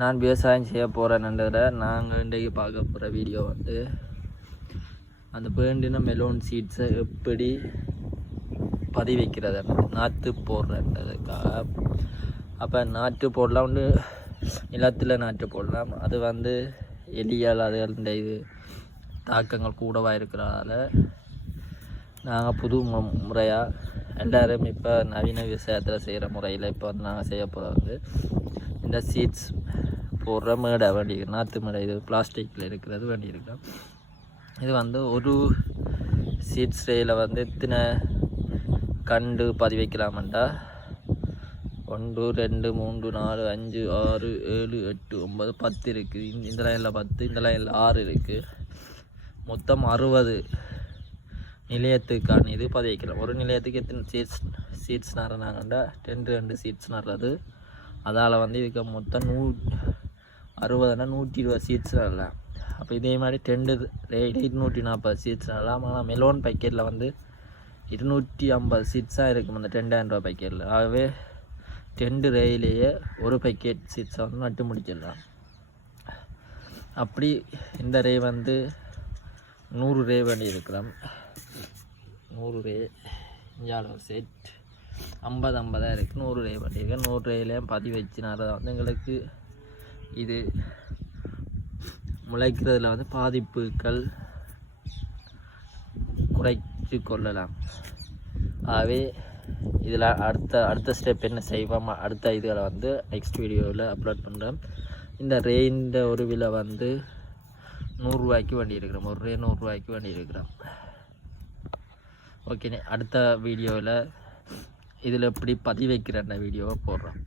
நான் விவசாயம் செய்ய போகிறேன்ன்றதை நாங்கள் இன்றைக்கு பார்க்க போகிற வீடியோ வந்து அந்த வேண்டின மெலோன் சீட்ஸை எப்படி பதிவைக்கிறது நாற்று போடுறதுக்காக. அப்போ நாற்று போடலாம் வந்து நிலத்தில் நாற்று போடலாம். அது வந்து எலியால் அதுகளுடைய இது தாக்கங்கள் கூடவாக இருக்கிறதால நாங்கள் புது முறையாக எல்லோரும் இப்போ நவீன விவசாயத்தில் செய்கிற முறையில் இப்போ வந்து நாங்கள் செய்ய போகிறது இந்த சீட்ஸ் போடுற மேடை வேண்டியிருக்கு, நாற்று மேடை. இது பிளாஸ்டிக்கில் இருக்கிறது வேண்டியிருக்கோம். இது வந்து ஒரு சீட்ஸ் ரேயில் வந்து எத்தனை கண்டு பதிவைக்கலாமண்டா 1 2 3 4 5 6 7 8 9 10 இருக்குது. இந்த லைனில் 10, இந்த லைனில் 6 இருக்குது. மொத்தம் 60 நிலையத்துக்கான இது பதிவைக்கலாம். ஒரு நிலையத்துக்கு எத்தனை சீட்ஸ் நடுறாங்கண்டா 2 சீட்ஸ் நடுறது. அதால் வந்து இதுக்கு மொத்தம் 60னா 120 சீட்ஸ் நடலாம். அப்போ இதே மாதிரி 240 சீட்ஸ் நடலாம். ஆனால் மெலோன் பேக்கெட்டில் வந்து 250 சீட்ஸாக இருக்கும் அந்த 2000 ரூபா பேக்கெட்டில். ஆகவே 2 ரேயிலேயே ஒரு பேக்கெட் சீட்ஸை வந்து நட்டு முடிச்சிடலாம். அப்படி இந்த ரே வந்து 100 ரே வேண்டி இருக்கிறோம். 100 ரே இஞ்சாலும் செட் 50 இருக்குது. 100 ரே பண்ணியிருக்கேன். 100 ரேலையும் பதிவச்சுனால வந்து எங்களுக்கு இது முளைக்கிறதுல வந்து பாதிப்புகள் குறைச்சி கொள்ளலாம். ஆகவே இதில் அடுத்த ஸ்டெப் என்ன செய்வோம், அடுத்த இதுகளை வந்து நெக்ஸ்ட் வீடியோவில் அப்லோட் பண்ணுறேன். இந்த ரேயின் ஒரு விலை வந்து 100 ரூபாய்க்கு வேண்டி இருக்கிறோம். ஒரு ரே 100 ரூபாய்க்கு வேண்டி இருக்கிறோம். ஓகே, அடுத்த வீடியோவில் இதில் எப்படி பதிவைக்கிறேன் வீடியோவை போடுறோம்.